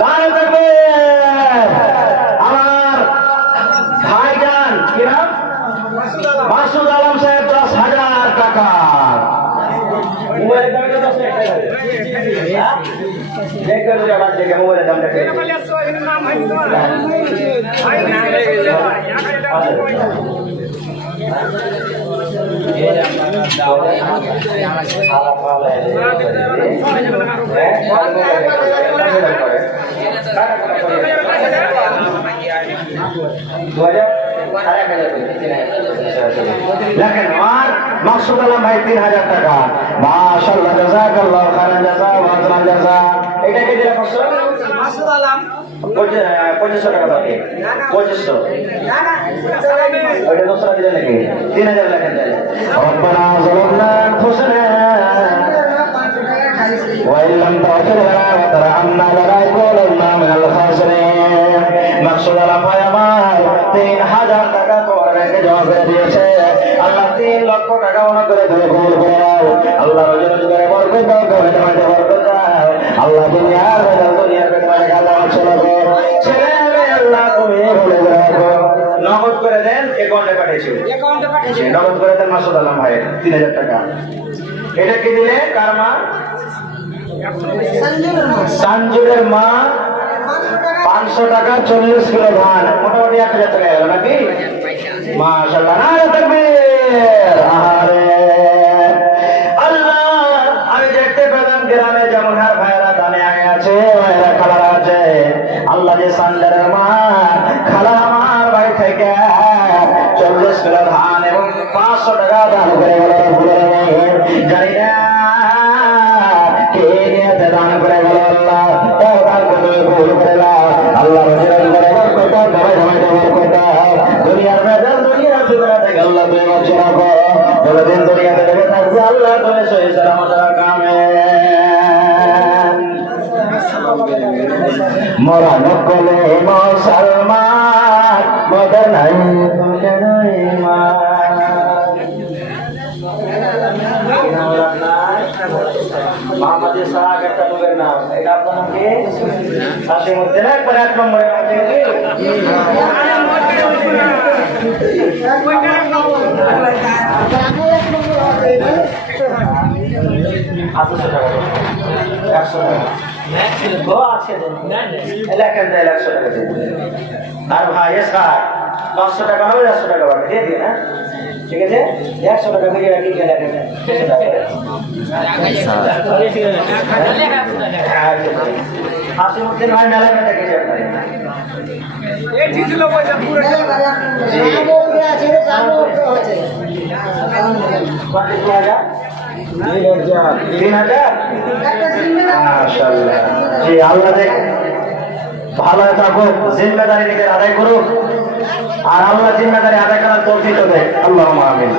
দাঁড়িয়ে থাকবে আমার ভাইজান কিরাম মাসুদ আলম সাহেব 10,000 টাকা। দেখেন আমার মাকসুদ আলম ভাই 3,000 টাকা। মাশাআল্লাহ, জাযাকাল্লাহু খাইরান জাযা ওয়া আজরান জাযা। এটা কি দিলা মাকসুদ আলম 2500 টাকা বাকি 2500 ওটা দোসরা দিলে নাকি 3,000 লেখেন তাহলে। রব্বানা যালামনা আনফুসানা ওয়া ইন লাম তাগফির লানা ওয়া তারহামনা লানাকুনান্না মিনাল খাসিরিন। মাকসুদ আলম ভাই আমার 3,000 টাকা তোমার ব্যাংকে জমা করে দিয়েছে। আল্লাহ 3 লক্ষ টাকা ওনা করে ধরে কবুল করে নাও। আল্লাহ রোজি রোজি করে বরকত দাও, কামাইতে কামাইতে বরকত দাও। আল্লাহ দুনিয়ার বেদল আল্লাহ চলে গো ছেলে আল্লাহ তুমি বলে রাখো। নগদ করে দেন, অ্যাকাউন্টে পাঠিয়েছিল, নগদ করে দেন মাসুদ আলম ভাই 3,000 টাকা। এটা কি দিলে কার মা? সঞ্জুরের মা 500 টাকা 40 কিলো ধান, মোটামুটি 1,000 টাকা গেল নাকি? মাশাআল্লাহ, নারে তাকবীর। আরে আল্লাহ, আমি দেখতে পেলাম গ্রামে যেমন হার ভাইরা দানে আগে আছে, ভাইরা খালা আছে। আল্লাহ যে সঞ্জুরের মা খালা আমার ভাই থেকে 40 কিলো ধান এবং 500 টাকা দান করে গেল। জানি না কে নিয়ে দান করে গেল। আল্লাহ ভুল করে না, আল্লাহ দুনিয়ার মেজাল দুনিয়ার ফিতরাতে আল্লাহ তুমি বাঁচিয়ে রাখো। যতদিন দুনিয়াতে লেগে থাকবে আল্লাহ তুমি সহি সালামত রাখো। আমিন। মরা নকলে মুসলমান মদনাই মোহাম্মদ সাহাগ একটা লোকের নাম। এটা আপনার নাম কি? সাথের মধ্যে না একবার 1 নম্বরে আছে কি? আর ভাই 500 টাকা হবে, 100 টাকা বাকি দিয়ে দিন। হ্যাঁ ঠিক আছে, 100 টাকা দিয়ে রাখি। হাসির মধ্যে নয় মেলা মেলা দেখেছি আপনার আল্লাহ ভালো থাকুক, জিম্মেদারি নিজের আদায় করুক, আর আল্লাহ জিম্মেদারি আদায় করার তৌফিক দেয়। আল্লাহুম্মা আমিন।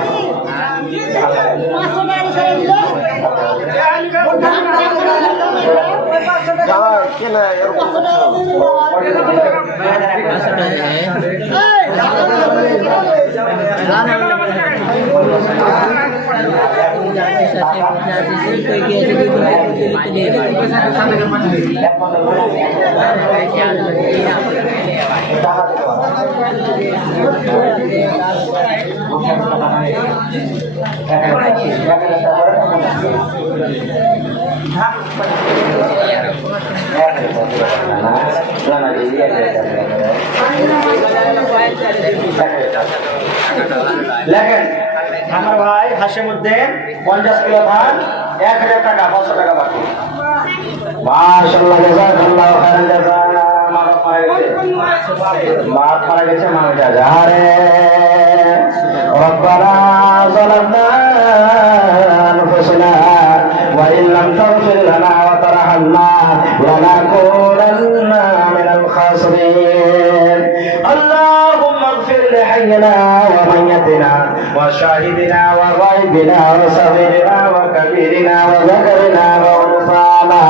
লেখেন আমার ভাই হাসিমউদ্দিন 50 কিলো ধান 1,000 টাকা 500 টাকা বাকি। মাশাআল্লাহ, জাযাকাল্লাহু খাইরান জাযা। মাত মারা গেছে মা জাযা। আরে রব্বানা যালামনা আনফুসানা ওয়া ইন লাম তাগফির লানা ওয়া তারহামনা লানাকুনান্না মিনাল খাসিরিন। আল্লাহুম্মা ইগফির লিহাইয়িনা ওয়া মাইয়িতিনা ওয়া শাহিদিনা ওয়া গায়বিনা ওয়া সাগীরিনা ওয়া কাবীরিনা ওয়া যাকারিনা ওয়া উনসানা।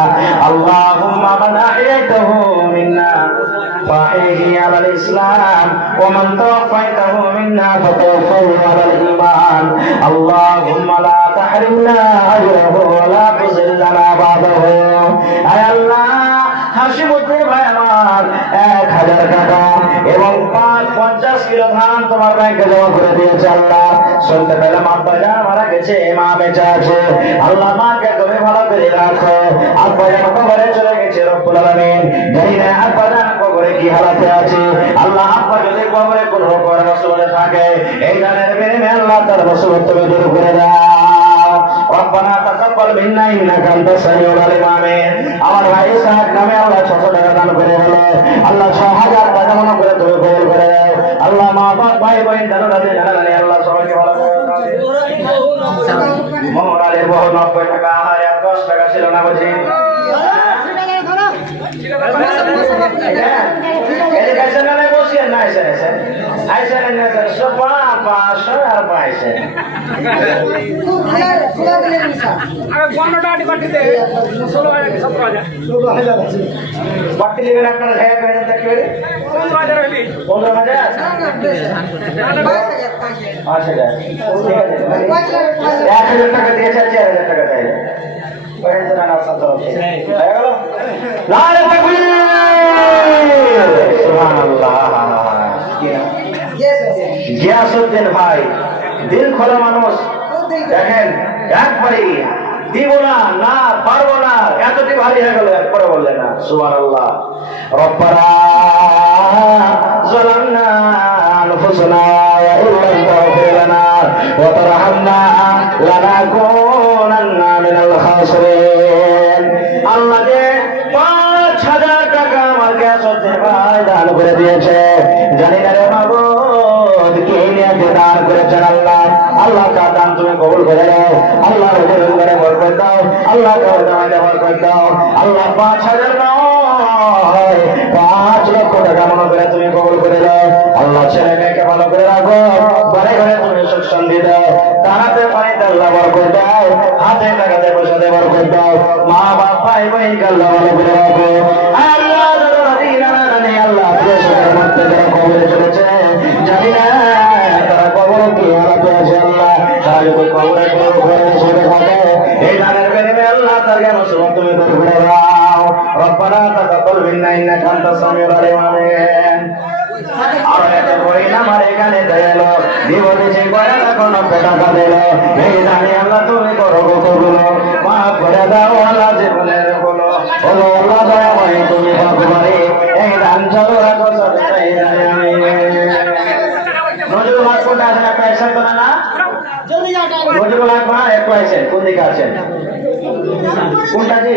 আল্লাহুম্মা মান আহইয়াতাহু মিন্না فأحيه على الإسلام ومن توفيته منا فتوفه على الإيمان. اللهم لا تحرمنا أجره ولا تذلنا بعده. أي الله হাসিমউদ্দিন ভাই আমার 1000 টাকা এবং 50 কিলো ধান তোমার ব্যাংকে জমা করে দিয়েছে আল্লাহ। শুনতে পেলাম আব্বা জান মারা গেছে, মা বেঁচে আছে। আল্লাহ মাকে তুমি ভালো করে রাখো। আব্বা জান কবরে চলে গেছে রব্বুল আলামিন, জানি না আব্বা জান কবরে কি হালাতে আছে। আল্লাহ আব্বা যদি কবরে কোন রকমের মুসিবতে থাকে, এই দানের বিনিময়ে আল্লাহ তার মুসিবত তুমি দূর করে দাও। রব্বানা তাকাব্বাল মিন্না ইন্নাকা আনতাস সামিউল আলিম। আমিন। আমার ভাই সাহেব নামে আল্লাহ 600 টাকা দান করে হলো আল্লাহ 6000 টাকা মনে করে তুমি কবুল করে দাও। আল্লাহ মা বাপ ভাই বোন দাদা দাদি নানা নানি আল্লাহ সবাইকে ভালো করে দাও। মোরালের বহু 90 টাকা আর 10 টাকা ছিল না বুঝি। টাকা দিয়েছে 4000 টাকা চাই। গিয়াসউদ্দিন ভাই দিল খোলা মানুষ, দেখেন একবারে দিব না, না পারবো না, এতটি ভারী হয়ে গেল, একবারে বললেন না সুবহানাল্লাহ। রব্বানা যালামনা আনফুসানা ওয়া ইল্লাম তাগফির লানা ওয়া তারহামনা লানাকুনান্না মিনাল খাসিরিন। আল্লাহ যে 5000 টাকা আমার গিয়াসউদ্দিন ভাই দান করে দিয়েছে, জানি না রে মাবুদ কে নিয়ে দান করেছেন আল্লাহ। আল্লাহ তার দান তুমি কবুল করে দাও। আল্লাহ রোজগারে বরকত দাও। আল্লাহ কামাইতে বরকত দাও। আল্লাহ 5000 নয় 5 লক্ষ টাকা মনে করে তুমি কবুল করে দাও। আল্লাহ ছেলে মেয়েকে ভালো করে রাখো, ঘরে ঘরে তুমি সুখ শান্তি দাও, দাঁড়াতে পানিতে আল্লাহ বরকত দাও, হাতে টাকাতে পয়সাতে বরকত দাও, মা বাপ ভাই বোনকে আল্লাহ ভালো করে রাখো। আল্লাহ আল্লাহ মধ্যে যারা কবরে চলেছে, জানি না তারা কবর কি হারাতে আছে আল্লাহ, তারা যদি কবরে ঘরে সরে থাকে, এই দানের বিনিময়ে আল্লাহ তাকে মুসলমান তুমি দূর করে দাও। রব্বানা তাকাব্বাল মিন্না ইন্নাকা আনতাস সামিউল আলিম। আমিন। আর এত বই আমার এখানে দেলো দিব দিছি কয়টা এখন টাকা দিলো, এই দানে আল্লাহ তুমি করো কবুল, মাফ করে দাও আল্লাহ জীবনের বলো বলো আল্লাহ দয়াময় তুমি ভগবানে এই দান চলো রাখো সদাই দানে। আমিন। নজরুল হক কোনটা আছেন? একটা আছেন তো না? নজরুল হক ভাই একটু আছেন, কোন দিকে আছেন? কোনটা জি?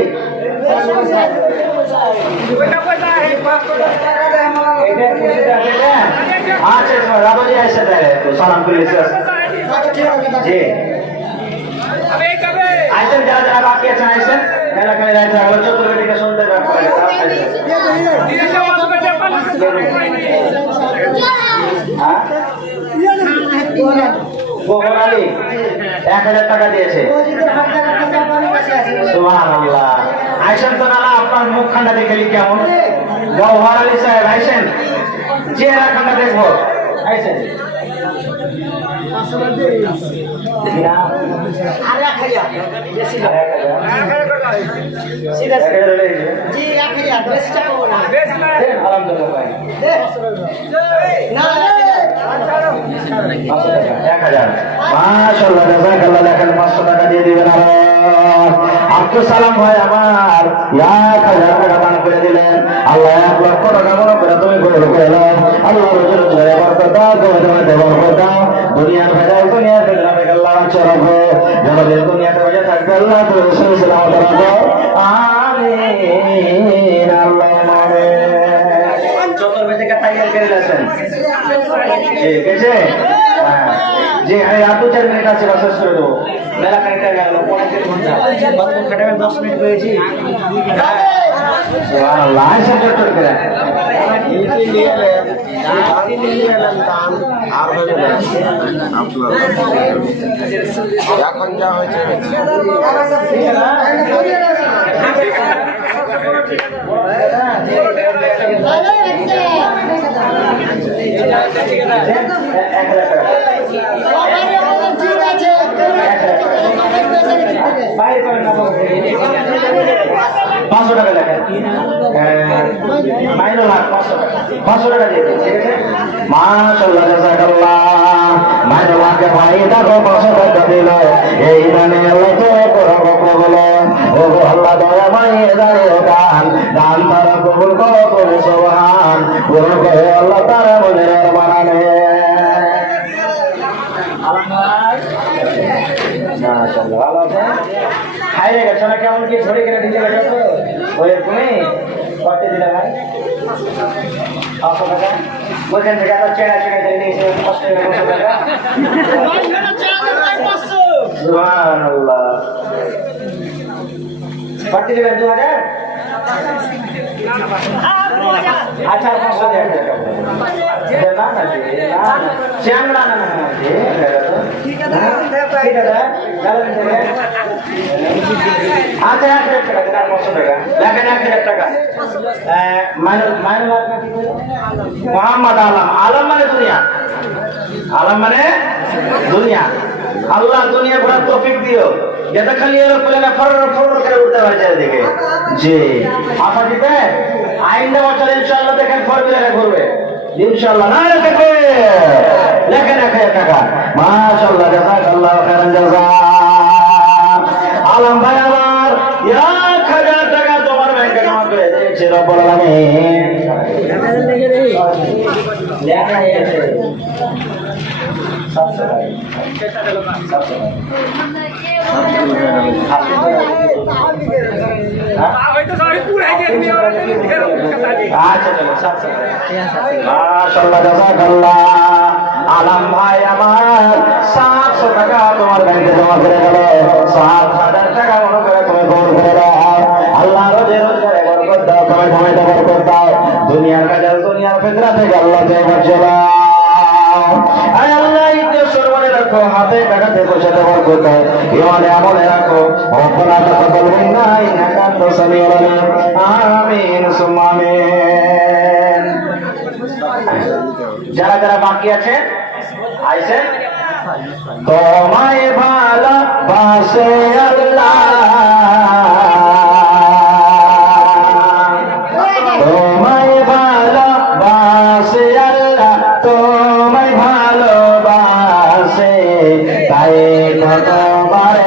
আচ্ছা রাবাজি আছে তো সালাম করে জি আইসেন, যারা যারা বাকি আছেন আইসেন, এলাকায় যাইতে হবে চতুর্দিকে শুনতে ব্যাপারে গোবর আলী 1000 টাকা দিয়েছে। সুবহানাল্লাহ। আইসেন তো না, আপনার মুখখানা দেখে কেমন? গৌহর আলী সাহেব আইসেন, চেহারাখানা দেখবো। আইসেন আব্দুল সালাম ভাই আমার 1000 টাকা দান করে দিলেন। আল্লাহ 1 লক্ষ টাকা মনে করে তুমি কবুল করে নাও। আল্লাহ রোজের জয় বরকত দাও, তোমাদের বরকত দাও, দুনিয়ার ভেজাল দুনিয়া থেকে আল্লাহ রাখো, আমাদের দুনিয়াতে বেঁচে থাকবে আল্লাহ তুমি রসুল সালামত রাখো। আমিন। আল্লাহুম্মা আমিন। চতুর্ভুজ থেকে টাইগার করে দিয়েছেন ঠিক আছে। জি হ্যাঁ, আর 2-4 মিনিট আছে, শেষ করে দেবো। মেলা কাটা গেল 1.5 ঘন্টা, বাথরুম কাটাবেন 10 মিনিট হয়েছি। সুবহানাল্লাহ। আইসা চট্টর করে আর হবে না এখন যা হয়েছে বাইরে করেন না। 500 টাকা লেখেন মাইনুল হক 500 টাকা দিয়ে দিন, ঠিক আছে? মাশাআল্লাহ জাযাকাল্লাহ। মাইনুল হককে ভাই দেখো 500 টাকা দিল, এই মানে আল্লাহ তো করবো বলে ও আল্লাহ দয়া ভাই দাঁড়িয়ে দান দান তারা কবুল করো কবুল সুবহান পূরণ করে আল্লাহ তারা মনের বানানে। মাশাআল্লাহ ভালো আছে, খাইয়ে গেছো না? কেমন কি ঝরে কিনে দিতে গেছো ওই তুমি কত দিলে ভাই? 500 টাকা ওইখান থেকে একটা চেনা চেনা দিয়ে দিয়েছে 500 টাকা। সুবহানাল্লাহ। কত দিবেন? 2000? আচ্ছা 500 দিয়ে না না চ্যাংড়া না না ঠিক আছে ঠিক আছে। আচ্ছা 1000 টাকা দিন, আর 500 টাকা লেখেন 1000 টাকা। মাইনুল মোহাম্মদ আলম। আলম মানে দুনিয়া, আলম মানে দুনিয়া। আল্লাহ দুনিয়া ঘোরার তৌফিক দিও, যাতে খালি এরোপ্লেনে ফর ফর করে উঠতে পারে চারিদিকে। জি আশা দিবে আইনটা বছর ইনশাআল্লাহ দেখেন 4 হুইলারে ঘুরবে ইনশাআল্লাহ। না দেখবে লেখেন 1000 টাকা। মাশাআল্লাহ জাযাকাল্লাহ খাইরান জাযা। আলম ভাই আমার 1000 টাকা তোমার ব্যাংকে জমা করে দিয়েছি রব্বুল আলামিন। লেখা আছে 700 টাকা। আচ্ছা চলো 700 মাশাআল্লাহ জাযাকাল্লাহ। আলম ভাই আমার 700 টাকা তোমার ব্যাংকে জমা করে গেল। 7000 টাকা মনে করে তুমি গ্রহণ করে দাও। আল্লাহ রোজগারে বরকত দাও, তোমার সময়টা বরকত দাও, দুনিয়ার কাজে দুনিয়ার ফিতরা থেকে আল্লাহ থেকে বাঁচাও। আয় আল্লাহ ইজ্জত মনে রাখো, হাতে টাকাতে পয়সাতে বরকত দাও, ইমানে আমলে রাখো। রব্বানা তাকাব্বাল মিন্না ইন্নাকা আনতাস সামিউল আলিম। আমিন সুম্মা আমিন। যারা যারা বাকি আছে আইসেন। তোমায় ভালোবাসে আল্লাহ, তোমায় ভালোবাসে আল্লাহ, তোমায় ভালোবাসে তাই তোমার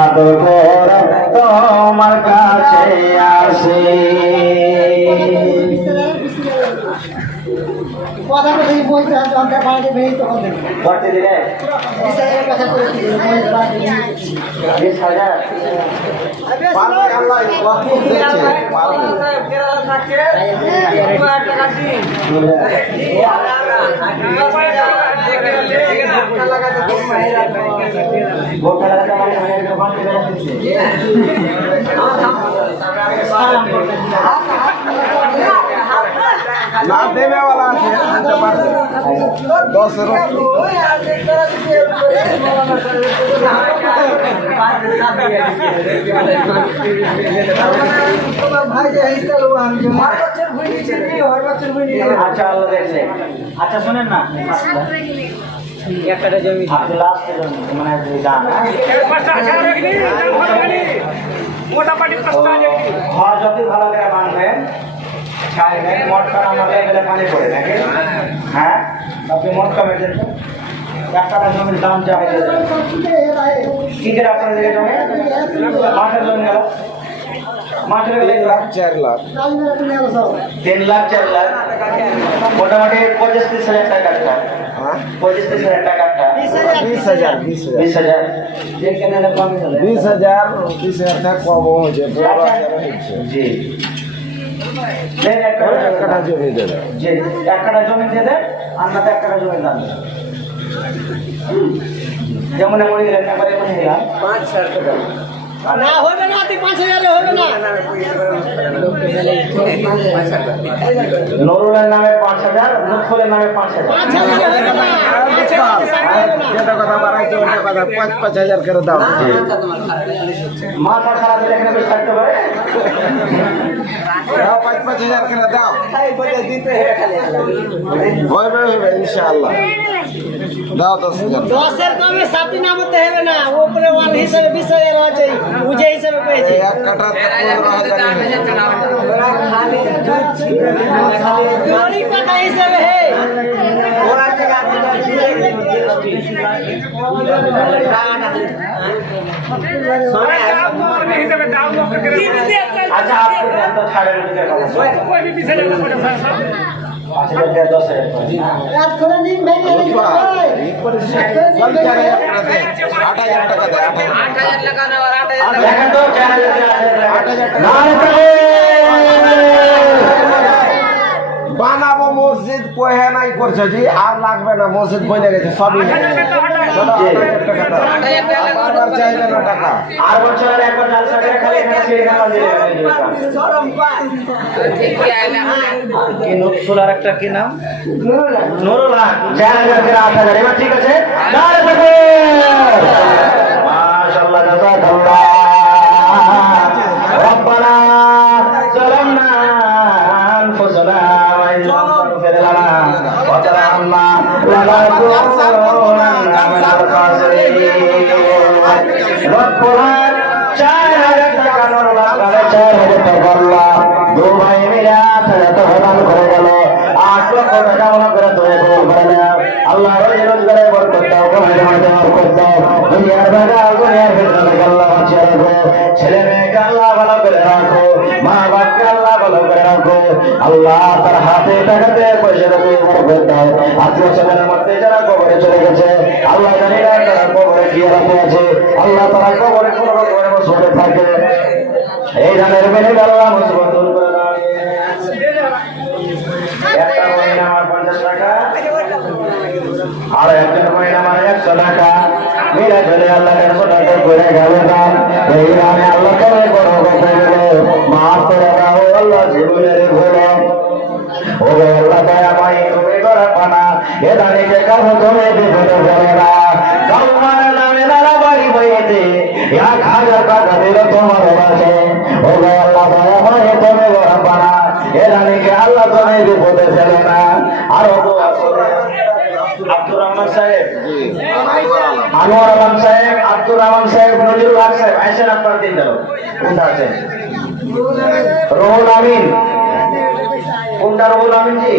আদর করে তোমার কাছে আসে। করতে দিলে 20,000 না দেবে वाला আছে 10 আচ্ছা আল্লাহ দেখছে। আচ্ছা শোনেন না, একটা জমি আপনি লাস্ট মানে জান ঘর যতই ভালো করে বানবেন খাইবেন মটকা আমাদের এগুলো পানি পড়ে নাকি? হ্যাঁ আপনি মটকা বেঁচেন একটা জমির দাম যাবে কি করে আপনার দিকে জমি মাঠের জমি গেল মাঠের 4 লাখ 3 লাখ 4 লাখ মোটামুটি 25-30 হাজার টাকা। 25-30 হাজার টাকা 20,000 যেখানে 20,000 টাকা কম হয়েছে। জি একটা জমি দেবে, জি একটা জমি দিয়ে দেন আর না 1 কাঠা জমি দাম যেমন মনে গেলেন একবারে মনে গেলাম 5,000 টাকা না হবে না, 5,000 হবে না। নুরুলের নামে 5,000, লুৎফুলের নামে 5,000। যেটা কথা বাড়াইছে ওটা কথা 5,000 করে দাও। মাথা খারাপ এখানে বেশ থাকতে পারে। দাও 5,000 করে দাও হবে ইনশাআল্লাহ দাও 10,000 10-এর কমে সাপটি নামতে হবে না উপরে ওয়াল হিসেবে 20,000 আছে উজে হিসেবে পেয়েছি এক কাটা 15,000 খালি কাটা হিসেবে হে আচ্ছা আপনি তো ছাড়ের দিকে রাত করে দিন ভেঙে দেখেন তো বানাবো মসজিদ কহে নাই করছে জি আর লাগবে না মসজিদ বনে গেছে সবই চাইলে না টাকা আর বছরের একবার জালসা করে খালি এখানে সিঁড়ি খাওয়া দিয়ে কি নকশুলার একটা কি নাম নুরুল্লাহ 4,000 8,000 এবার ঠিক আছে মাশাআল্লাহ জাযাকাল্লাহ রব্বানা যালামনা আনফুসানা ওয়া ইন লাম তাগফির লানা ওয়া তারহামনা লানাকুনান্না মিনাল খাসিরিন রব্বানা 4,000 টাকা নুরুল্লাহ 4,000 টাকা আল্লাহ দু ভাই মিলে 8,000 টাকা দান করে গেল 8 লক্ষ টাকা ওনা করে তুমি কবুল করে নাও আল্লাহ রোজগারে বরকত দাও কমাইতে মাইতে বরকত দাও দুনিয়ার বাগা দুনিয়ার ভিতরে আল্লাহ বাঁচিয়ে রাখো ছেলে মেয়েকে আল্লাহ ভালো করে রাখো মা বাপকে আল্লাহ ভালো করে রাখো আল্লাহ তার হাতে টাকাতে পয়সা তুমি বরকত দাও আত্মীয় স্বজনের মধ্যে যারা কবরে চলে গেছে আল্লাহ জানি না তারা কবরে গিয়ে রাখে আছে আল্লাহ তারা কবরে কোনো রকমের মুসিবতে থাকে এই ধানের মেনে আল্লাহ মুসিবত দূর করে দাও একটা মহিলা আমার 50 টাকা আর একজন মহিলা আমার 100 টাকা মেরা চলে আল্লাহ 100 টাকা করে গেল দাম এই রামে আল্লাহ করে বড় কথা বলে মাফ করে দাও আল্লাহ জীবনের ভুল ও আল্লাহ দয়া মাই তুমি করে পানা এ দাঁড়িয়ে কাজ তুমি বিপদে ফেলে না তোমার নামে নারা বাড়ি বইতে 1,000 টাকা দিল তোমার কাছে ও আল্লাহ দয়া মাই তুমি করে পানা এ দাঁড়িয়ে আল্লাহ তুমি বিপদে ফেলে না আর আব্দুর রহমান সাহেব আনোয়ার আলম সাহেব আব্দুর রহমান সাহেব নজরুল হক সাহেব আইসেন আপনার দিন দাও কোনটা আছে রুহুল আমিন কোনটা রুহুল আমিন জি